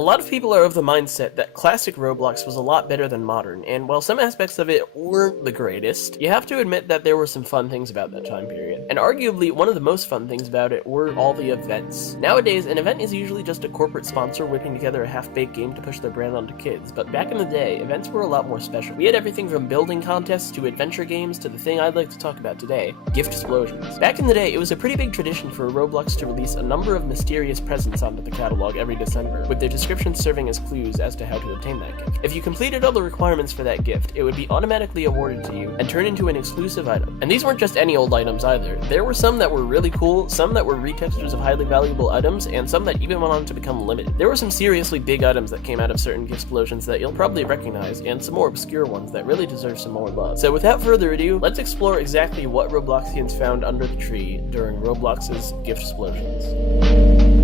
A lot of people are of the mindset that classic Roblox was a lot better than modern, and while some aspects of it weren't the greatest, you have to admit that there were some fun things about that time period. And arguably, one of the most fun things about it were all the events. Nowadays, an event is usually just a corporate sponsor whipping together a half-baked game to push their brand onto kids, but back in the day, events were a lot more special. We had everything from building contests to adventure games to the thing I'd like to talk about today, Giftsplosions. Back in the day, it was a pretty big tradition for Roblox to release a number of mysterious presents onto the catalog every December, with their descriptions serving as clues as to how to obtain that gift. If you completed all the requirements for that gift, it would be automatically awarded to you and turn into an exclusive item. And these weren't just any old items either. There were some that were really cool, some that were retextures of highly valuable items, and some that even went on to become limited. There were some seriously big items that came out of certain Giftsplosions that you'll probably recognize, and some more obscure ones that really deserve some more love. So without further ado, let's explore exactly what Robloxians found under the tree during Roblox's Giftsplosions.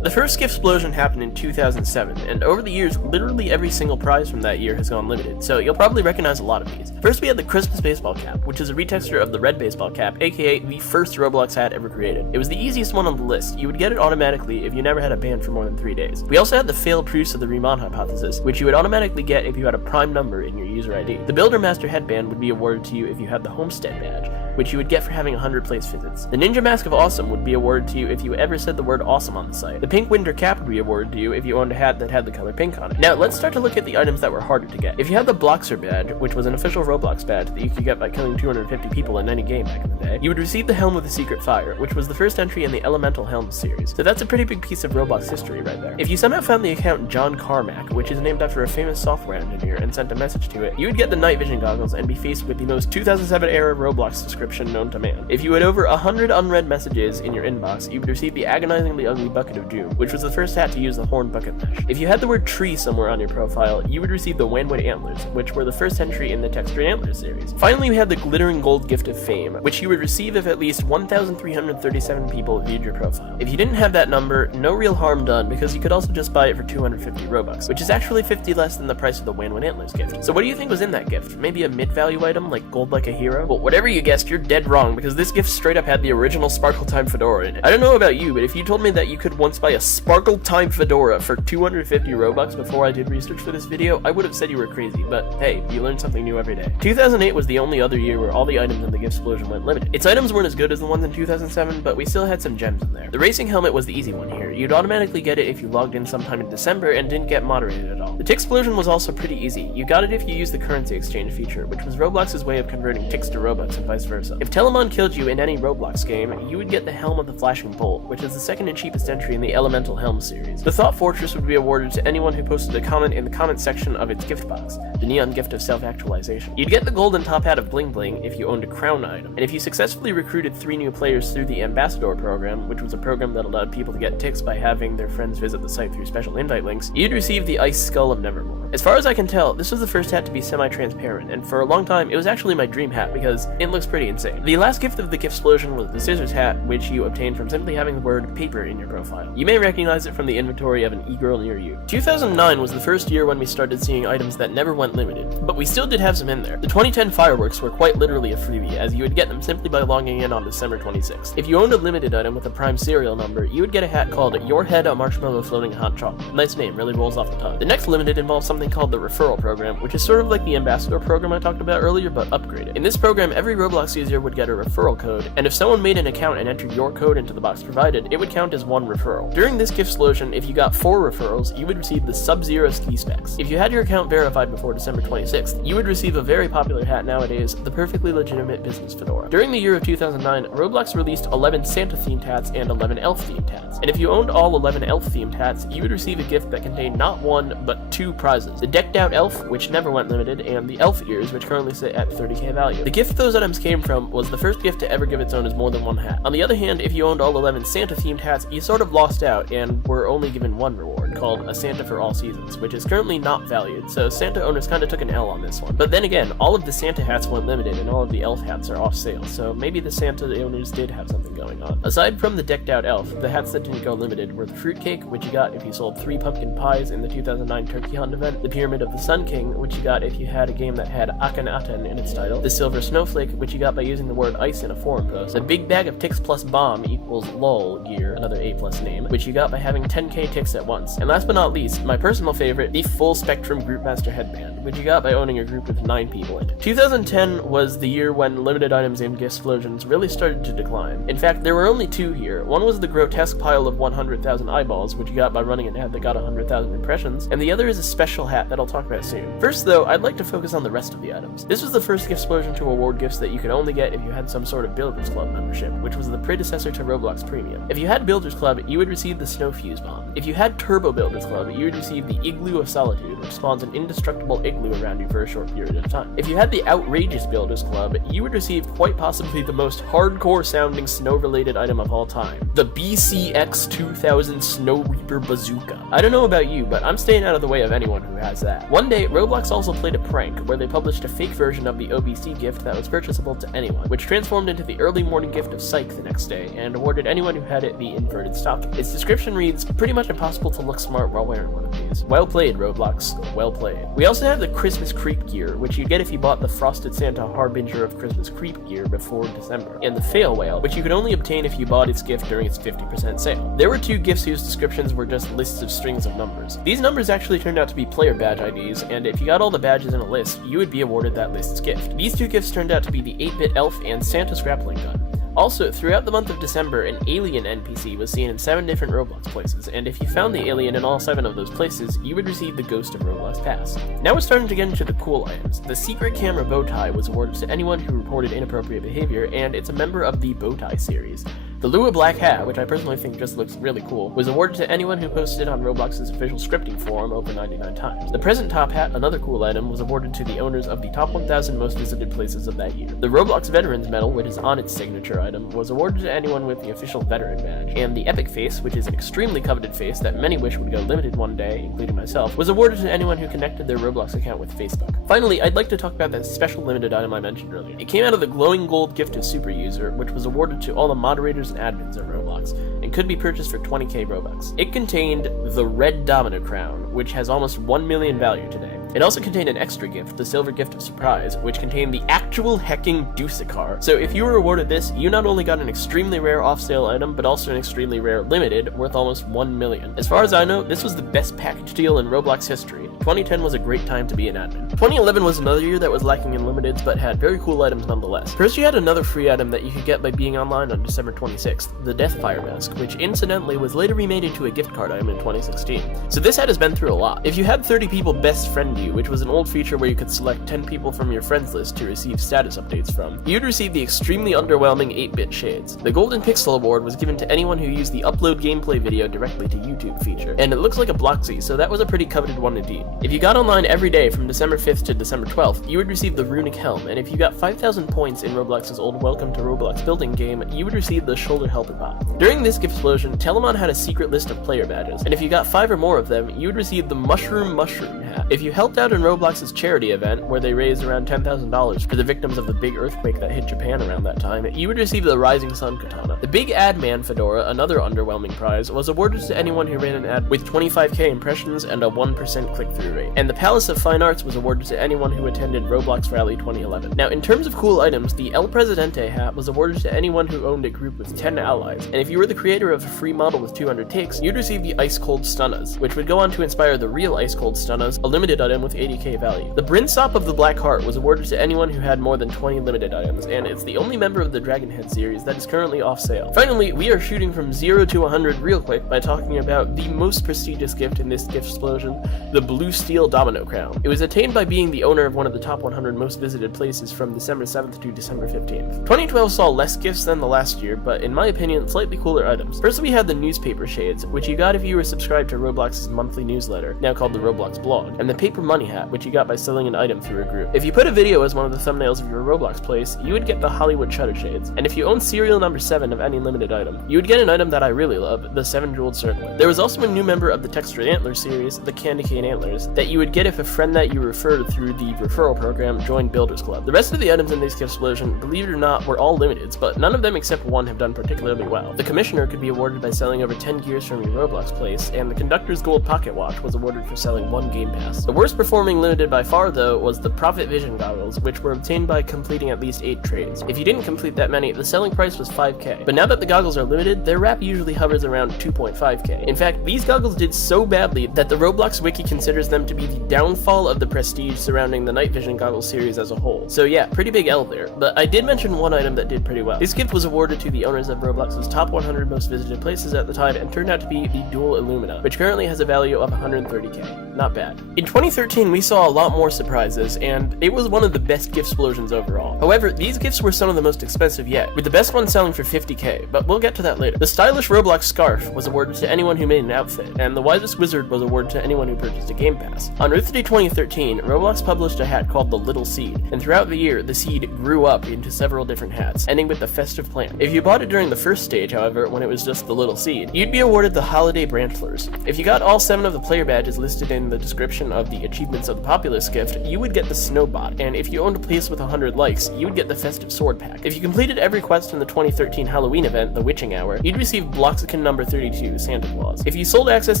The first Giftsplosion happened in 2007, and over the years, literally every single prize from that year has gone limited, so you'll probably recognize a lot of these. First we had the Christmas baseball cap, which is a retexture of the red baseball cap, aka the first Roblox hat ever created. It was the easiest one on the list. You would get it automatically if you never had a band for more than 3 days. We also had the failed proofs of the Riemann hypothesis, which you would automatically get if you had a prime number in your user ID. The Builder Master headband would be awarded to you if you had the Homestead badge, which you would get for having 100 place visits. The Ninja Mask of Awesome would be awarded to you if you ever said the word awesome on the site. The Pink Winter Cap would be awarded to you if you owned a hat that had the color pink on it. Now, let's start to look at the items that were harder to get. If you had the Bloxer badge, which was an official Roblox badge that you could get by killing 250 people in any game back in the day, you would receive the Helm with the Secret Fire, which was the first entry in the Elemental Helms series. So that's a pretty big piece of Roblox history right there. If you somehow found the account John Carmack, which is named after a famous software engineer, and sent a message to it, you would get the night vision goggles and be faced with the most 2007 era Roblox description known to man. If you had over 100 unread messages in your inbox, you would receive the agonizingly ugly Bucket of Doom, which was the first hat to use the horn bucket mesh. If you had the word tree somewhere on your profile, you would receive the Wanwood Antlers, which were the first entry in the Textured Antlers series. Finally, we had the Glittering Gold Gift of Fame, which you would receive if at least 1,337 people viewed your profile. If you didn't have that number, no real harm done, because you could also just buy it for 250 Robux, which is actually 50 less than the price of the Wanwood Antlers gift. So what do you think was in that gift? Maybe a mid-value item like Gold Like a Hero? Well, whatever you guessed, you're dead wrong, because this gift straight up had the original Sparkle Time Fedora in it. I don't know about you, but if you told me that you could once buy a Sparkle Time Fedora for 250 Robux before I did research for this video, I would have said you were crazy, but hey, you learn something new every day. 2008 was the only other year where all the items in the Giftsplosion went limited. Its items weren't as good as the ones in 2007, but we still had some gems in there. The Racing Helmet was the easy one here. You'd automatically get it if you logged in sometime in December and didn't get moderated at all. The Ticksplosion was also pretty easy. You got it if you used the currency exchange feature, which was Roblox's way of converting ticks to Robux and vice versa. If Telemon killed you in any Roblox game, you would get the Helm of the Flashing Bolt, which is the second and cheapest entry in the Elemental Helm series. The Thought Fortress would be awarded to anyone who posted a comment in the comment section of its gift box, the neon gift of self-actualization. You'd get the golden top hat of Bling Bling if you owned a crown item, and if you successfully recruited 3 new players through the Ambassador program, which was a program that allowed people to get ticks by having their friends visit the site through special invite links, you'd receive the Ice Skull of Nevermore. As far as I can tell, this was the first hat to be semi-transparent, and for a long time, it was actually my dream hat because it looks pretty insane. The last gift of the Giftsplosion was the Scissors hat, which you obtained from simply having the word paper in your profile. You may recognize it from the inventory of an e-girl near you. 2009 was the first year when we started seeing items that never went limited, but we still did have some in there. The 2010 fireworks were quite literally a freebie, as you would get them simply by logging in on December 26th. If you owned a limited item with a prime serial number, you would get a hat called Your Head a Marshmallow Floating in Hot Chocolate. Nice name, really rolls off the tongue. The next limited involves something called the Referral Program, which is sort of like the Ambassador program I talked about earlier, but upgraded. In this program, every Roblox user would get a referral code, and if someone made an account and entered your code into the box provided, it would count as 1 referral. During this Giftsplosion, if you got 4 referrals, you would receive the Sub-Zero ski specs. If you had your account verified before December 26th, you would receive a very popular hat nowadays, the perfectly legitimate business fedora. During the year of 2009, Roblox released 11 Santa-themed hats and 11 Elf-themed hats, and if you owned all 11 Elf-themed hats, you would receive a gift that contained not 1, but 2 prizes. The Decked Out Elf, which never went limited, and the Elf Ears, which currently sit at 30k value. The gift those items came from was the first gift to ever give its owners more than 1 hat. On the other hand, if you owned all 11 Santa-themed hats, you sort of lost out and were only given 1 reward, called a Santa for All Seasons, which is currently not valued, so Santa owners kinda took an L on this one. But then again, all of the Santa hats went limited and all of the Elf hats are off sale, so maybe the Santa owners did have something going on. Aside from the Decked Out Elf, the hats that didn't go limited were the Fruitcake, which you got if you sold 3 pumpkin pies in the 2009 Turkey Hunt event, the Pyramid of the Sun King, which you got if you had a game that had Akhenaten in its title, the Silver Snowflake, which you got by using the word ice in a forum post. The big bag of ticks plus bomb equals lol gear, another A+ name, which you got by having 10k ticks at once. And last but not least, my personal favorite, the full spectrum Groupmaster headband, which you got by owning a group with 9 people in it. 2010 was the year when limited items in Giftsplosions really started to decline. In fact, there were only 2 here. One was the grotesque pile of 100,000 eyeballs, which you got by running an ad that got 100,000 impressions, and the other is a special hat that I'll talk about soon. First though, I'd like to focus on the rest of the items. This was the first Giftsplosion to award gifts that you could only get if you had some sort of Builders Club membership, which was the predecessor to Roblox Premium. If you had Builders Club, you would receive the Snow Fuse Bomb. If you had Turbo Builders Club, you would receive the Igloo of Solitude, which spawns an indestructible igloo around you for a short period of time. If you had the Outrageous Builders Club, you would receive quite possibly the most hardcore sounding snow-related item of all time, the BCX 2000 Snow Reaper Bazooka. I don't know about you, but I'm staying out of the way of anyone who has that. One day, Roblox also played a prank where they published a fake version of the OBC gift that was purchasable to anyone, which transformed into the early morning gift of Psych the next day, and awarded anyone who had it the inverted stocking. Its description reads, pretty much impossible to look smart while wearing one of these. Well played, Roblox. Well played. We also have the Christmas Creep gear, which you get if you bought the Frosted Santa Harbinger of Christmas Creep gear before December, and the Fail Whale, which you could only obtain if you bought its gift during its 50% sale. There were 2 gifts whose descriptions were just lists of strings of numbers. These numbers actually turned out to be player badge IDs, and if you got all the badges in a list, you would be awarded that list's gift. These 2 gifts turned out to be the 8-bit elf and Santa's grappling gun. Also, throughout the month of December, an alien NPC was seen in 7 different Roblox places, and if you found the alien in all 7 of those places, you would receive the Ghost of Roblox Pass. Now we're starting to get into the cool items. The secret camera bow tie was awarded to anyone who reported inappropriate behavior, and it's a member of the bow tie series. The Lua Black Hat, which I personally think just looks really cool, was awarded to anyone who posted on Roblox's official scripting forum over 99 times. The Present Top Hat, another cool item, was awarded to the owners of the top 1,000 most visited places of that year. The Roblox Veterans Medal, which is on its signature item, was awarded to anyone with the official veteran badge. And the Epic Face, which is an extremely coveted face that many wish would go limited one day, including myself, was awarded to anyone who connected their Roblox account with Facebook. Finally, I'd like to talk about that special limited item I mentioned earlier. It came out of the Glowing Gold Gift of Super User, which was awarded to all the moderators and admins of Roblox, and could be purchased for 20k Robux. It contained the Red Domino Crown, which has almost 1 million value today. It also contained an extra gift, the Silver Gift of Surprise, which contained the actual hecking Deucicar. So if you were awarded this, you not only got an extremely rare off-sale item, but also an extremely rare limited, worth almost 1 million. As far as I know, this was the best package deal in Roblox history. 2010 was a great time to be an admin. 2011 was another year that was lacking in limiteds, but had very cool items nonetheless. First, you had another free item that you could get by being online on December 26th, the Deathfire Mask, which incidentally was later remade into a gift card item in 2016. So this hat has been through a lot. If you had 30 people best friend you, which was an old feature where you could select 10 people from your friends list to receive status updates from, you'd receive the extremely underwhelming 8-bit shades. The Golden Pixel Award was given to anyone who used the upload gameplay video directly to YouTube feature, and it looks like a Bloxy, so that was a pretty coveted one indeed. If you got online every day from December 5th to December 12th, you would receive the Runic Helm, and if you got 5,000 points in Roblox's old Welcome to Roblox building game, you would receive the Shoulder Helper Bot. During this Giftsplosion, Telemon had a secret list of player badges, and if you got 5 or more of them, you would receive the Mushroom hat. If you helped out in Roblox's charity event, where they raised around $10,000 for the victims of the big earthquake that hit Japan around that time, you would receive the Rising Sun Katana. The Big Ad Man Fedora, another underwhelming prize, was awarded to anyone who ran an ad with 25k impressions and a 1% click-through rate. And the Palace of Fine Arts was awarded to anyone who attended Roblox Rally 2011. Now, in terms of cool items, the El Presidente hat was awarded to anyone who owned a group with 10 allies, and if you were the creator of a free model with 200 takes, you'd receive the Ice Cold Stunnas, which would go on to inspire the real Ice Cold Stunnas, a limited item with 80k value. The Brinsop of the Black Heart was awarded to anyone who had more than 20 limited items, and it's the only member of the Dragonhead series that is currently off sale. Finally, we are shooting from 0 to 100 real quick by talking about the most prestigious gift in this Giftsplosion, the Blue Steel Domino Crown. It was attained by being the owner of one of the top 100 most visited places from December 7th to December 15th. 2012 saw less gifts than the last year, but in my opinion, slightly cooler items. First, we had the newspaper shades, which you got if you were subscribed to Roblox's monthly newsletter, now called the Roblox blog, and the paper money hat, which you got by selling an item through a group. If you put a video as one of the thumbnails of your Roblox place, you would get the Hollywood Shutter shades, and if you own serial number 7 of any limited item, you would get an item that I really love, the 7-jeweled circlet. There was also a new member of the Textured Antlers series, the Candy Cane Antlers, that you would get if a friend that you referred through the referral program joined Builders Club. The rest of the items in this Giftsplosion, believe it or not, were all limiteds, but none of them except one have done particularly well. The Commissioner could be awarded by selling over 10 gears from your Roblox place, and the Conductor's Gold Pocket Watch was awarded for selling 1 Game Pass. Roblox. The worst performing limited by far, though, was the Profit Vision goggles, which were obtained by completing at least 8 trades. If you didn't complete that many, the selling price was 5k, but now that the goggles are limited, their wrap usually hovers around 2.5k. In fact, these goggles did so badly that the Roblox wiki considers them to be the downfall of the prestige surrounding the night vision goggles series as a whole. So yeah, pretty big L there, but I did mention one item that did pretty well. This gift was awarded to the owners of Roblox's top 100 most visited places at the time and turned out to be the Dual Illumina, which currently has a value of 130k. Not bad. In 2013, we saw a lot more surprises, and it was one of the best Giftsplosions overall. However, these gifts were some of the most expensive yet, with the best one selling for 50k, but we'll get to that later. The stylish Roblox scarf was awarded to anyone who made an outfit, and the wisest wizard was awarded to anyone who purchased a game pass. On Earth Day 2013, Roblox published a hat called the Little Seed, and throughout the year, the seed grew up into several different hats, ending with the festive plant. If you bought it during the first stage, however, when it was just the Little Seed, you'd be awarded the Holiday Branchlers. If you got all 7 of the player badges listed in the description of the achievements of the Populous gift, you would get the Snowbot, and if you owned a place with 100 likes, you would get the Festive Sword Pack. If you completed every quest in the 2013 Halloween event, the Witching Hour, you'd receive Bloxican number 32, Santa Claus. If you sold access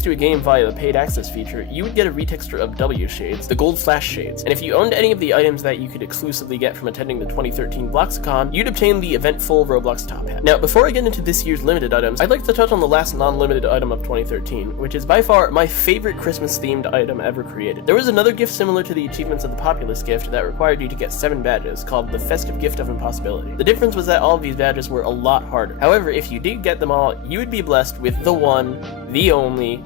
to a game via the paid access feature, you would get a retexture of W Shades, the Gold Flash Shades, and if you owned any of the items that you could exclusively get from attending the 2013 Bloxicon, you'd obtain the eventful Roblox Top Hat. Now, before I get into this year's limited items, I'd like to touch on the last non-limited item of 2013, which is by far my favorite Christmas-themed item ever created. There was another gift similar to the achievements of the Populous gift that required you to get 7 badges, called the Festive Gift of Impossibility. The difference was that all of these badges were a lot harder. However, if you did get them all, you would be blessed with the one, the only,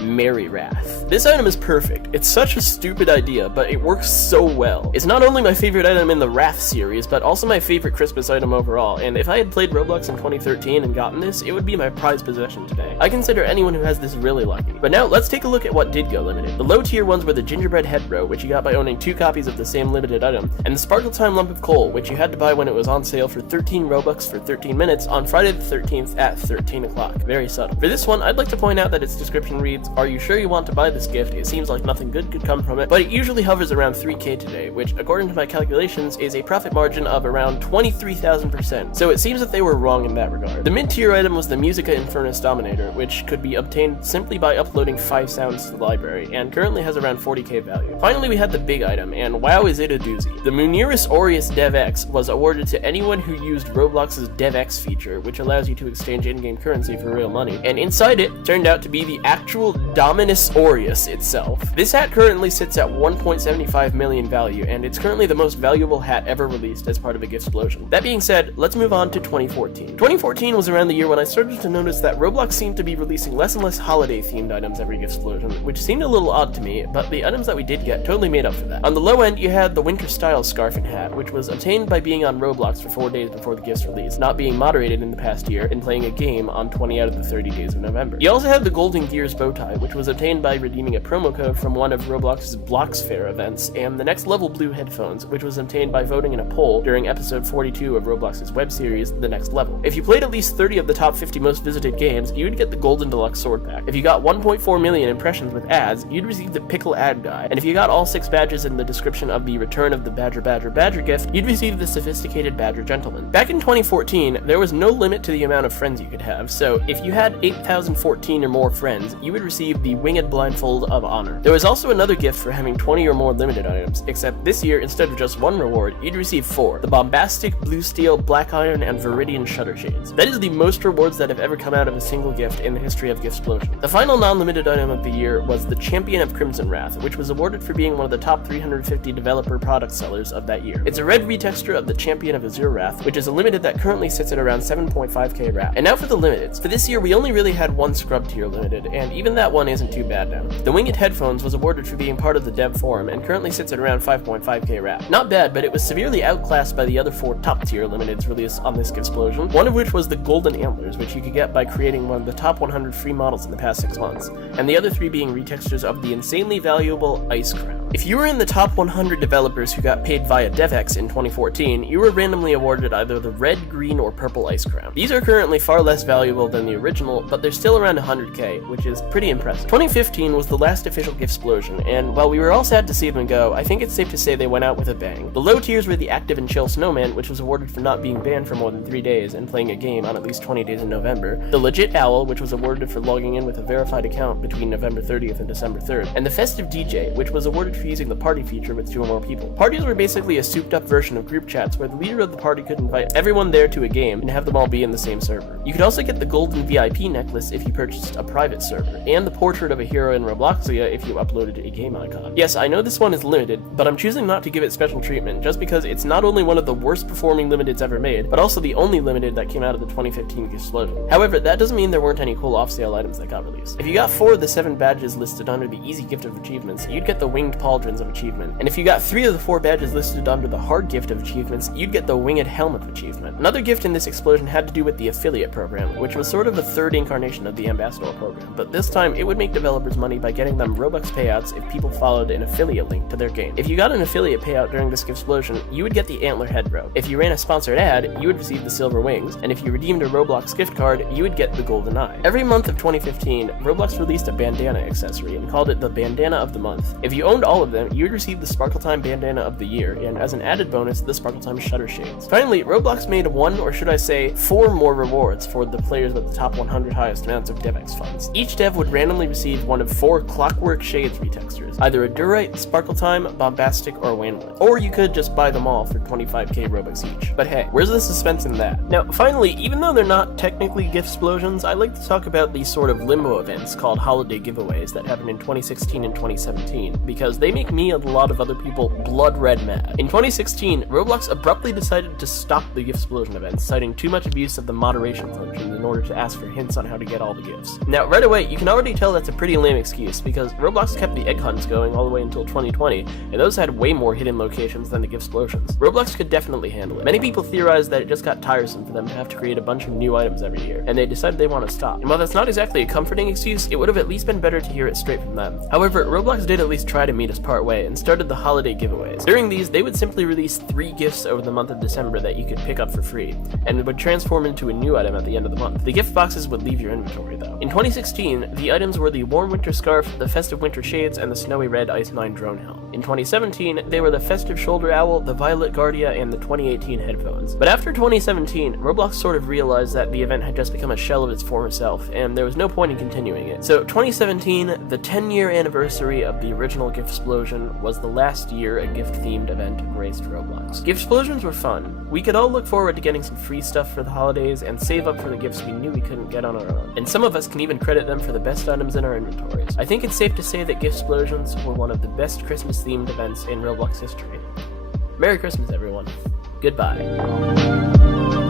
Merry Wrath. This item is perfect. It's such a stupid idea, but it works so well. It's not only my favorite item in the Wrath series, but also my favorite Christmas item overall, and if I had played Roblox in 2013 and gotten this, it would be my prized possession today. I consider anyone who has this really lucky. But now, let's take a look at what did go limited. The low tier ones were the Gingerbread Head Row, which you got by owning 2 copies of the same limited item, and the Sparkle Time Lump of Coal, which you had to buy when it was on sale for 13 Robux for 13 minutes on Friday the 13th at 13 o'clock. Very subtle. For this one, I'd like to point out that its description reads, "Are you sure you want to buy this gift? It seems like nothing good could come from it," but it usually hovers around 3k today, which according to my calculations is a profit margin of around 23,000%, so it seems that they were wrong in that regard. The mid-tier item was the Musica Infernus Dominator, which could be obtained simply by uploading 5 sounds to the library, and currently has around 40k value. Finally, we had the big item, and wow is it a doozy. The Munirus Aureus DevX was awarded to anyone who used Roblox's DevX feature, which allows you to exchange in-game currency for real money, and inside it turned out to be the actual Dominus Aureus itself. This hat currently sits at 1.75 million value, and it's currently the most valuable hat ever released as part of a Giftsplosion. That being said, let's move on to 2014. 2014 was around the year when I started to notice that Roblox seemed to be releasing less and less holiday-themed items every Giftsplosion, which seemed a little odd to me, but the items that we did get totally made up for that. On the low end, you had the Winter Style Scarf and Hat, which was obtained by being on Roblox for 4 days before the gift's release, not being moderated in the past year, and playing a game on 20 out of the 30 days of November. You also had the Golden Gears bow tie, which was obtained by redeeming a promo code from one of Roblox's Blox Fair events, and the Next Level Blue headphones, which was obtained by voting in a poll during episode 42 of Roblox's web series, The Next Level. If you played at least 30 of the top 50 most visited games, you would get the Golden Deluxe Sword Pack. If you got 1.4 million impressions with ads, you'd receive the Pickle Ad Guy, and if you got all 6 badges in the description of the Return of the Badger gift, you'd receive the Sophisticated Badger Gentleman. Back in 2014, there was no limit to the amount of friends you could have, so if you had 8,014 or more friends, you would receive the Winged Blindfold of Honor. There was also another gift for having 20 or more limited items, except this year, instead of just 1 reward, you'd receive 4, the Bombastic, Blue Steel, Black Iron, and Viridian Shutter Shades. That is the most rewards that have ever come out of a single gift in the history of Giftsplosion. The final non-limited item of the year was the Champion of Crimson Wrath, which was awarded for being one of the top 350 developer product sellers of that year. It's a red retexture of the Champion of Azure Wrath, which is a limited that currently sits at around 7.5k wrap. And now for the limiteds. For this year, we only really had 1 scrub tier limited, and even that one isn't too bad now. The Winged Headphones was awarded for being part of the dev forum, and currently sits at around 5.5k wrap. Not bad, but it was severely outclassed by the other 4 top tier limiteds released on this Giftsplosion, one of which was the Golden Antlers, which you could get by creating one of the top 100 free models in the past 6 months, and the other 3 being retextures of the insanely valuable Ice Crown. If you were in the top 100 developers who got paid via DevX in 2014, you were randomly awarded either the red, green, or purple ice crown. These are currently far less valuable than the original, but they're still around 100k, which is pretty impressive. 2015 was the last official Giftsplosion, and while we were all sad to see them go, I think it's safe to say they went out with a bang. The low tiers were the Active and Chill Snowman, which was awarded for not being banned for more than 3 days and playing a game on at least 20 days in November, the Legit Owl, which was awarded for logging in with a verified account between November 30th and December 3rd, and the Festive DJ, which was awarded for using the party feature with 2 or more people. Parties were basically a souped up version of group chats where the leader of the party could invite everyone there to a game and have them all be in the same server. You could also get the golden VIP necklace if you purchased a private server, and the portrait of a hero in Robloxia if you uploaded a game icon. Yes, I know this one is limited, but I'm choosing not to give it special treatment just because it's not only one of the worst performing limiteds ever made, but also the only limited that came out of the 2015 Giftsplosion. However, that doesn't mean there weren't any cool off-sale items that got released. If you got 4 of the 7 badges listed under the easy gift of achievements, you'd get the winged pauldrons of achievement, and if you got 3 of the 4 badges listed under the hard gift of achievements, you'd get the winged helmet of achievement. Another gift in this explosion had to do with the affiliate program, which was sort of a third incarnation of the ambassador program, but this time it would make developers money by getting them Robux payouts if people followed an affiliate link to their game. If you got an affiliate payout during this Giftsplosion, you would get the antler head row. If you ran a sponsored ad, you would receive the silver wings, and if you redeemed a Roblox gift card, you would get the golden eye. Every month of 2015, Roblox released a bandana accessory and called it the bandana of the month. If you owned all of them, you would receive the Sparkle Time bandana of the year, and as an added bonus, the Sparkle Time shutter shades. Finally, Roblox made 1, or should I say 4 more rewards for the players with the top 100 highest amounts of DevX funds. Each dev would randomly receive one of 4 Clockwork Shades retextures, either a Durite, Sparkle Time, Bombastic, or Wanlet. Or you could just buy them all for 25k Robux each. But hey, where's the suspense in that? Now, finally, even though they're not technically Giftsplosions, I like to talk about these sort of limbo events called holiday giveaways that happened in 2016 and 2017, because they make me and a lot of other people blood red mad. In 2016, Roblox abruptly decided to stop the Giftsplosion events, citing too much abuse of the moderation function in order to ask for hints on how to get all the gifts. Now, right away, you can already tell that's a pretty lame excuse, because Roblox kept the egg hunts going all the way until 2020, and those had way more hidden locations than the Giftsplosions. Roblox could definitely handle it. Many people theorized that it just got tiresome for them to have to create a bunch of new items every year, and they decided they want to stop. And while that's not exactly a comforting excuse, it would have at least been better to hear it straight from them. However, Roblox did at least try to meet us part way and started the holiday giveaways. During these, they would simply release 3 gifts over the month of December that you could pick up for free, and it would transform into a new item at the end of the month. The gift boxes would leave your inventory though. In 2016, the items were the Warm Winter Scarf, the Festive Winter Shades, and the Snowy Red Ice 9 Drone Helm. In 2017, they were the Festive Shoulder Owl, the Violet Guardia, and the 2018 headphones. But after 2017, Roblox sort of realized that the event had just become a shell of its former self, and there was no point in continuing it. So 2017, the 10-year anniversary of the original Giftsplosion, was the last year a gift-themed event graced Roblox. Giftsplosions were fun. We could all look forward to getting some free stuff for the holidays and save up for the gifts we knew we couldn't get on our own. And some of us can even credit them for the best items in our inventories. I think it's safe to say that Giftsplosions were one of the best Christmas-themed events in Roblox history. Merry Christmas, everyone. Goodbye.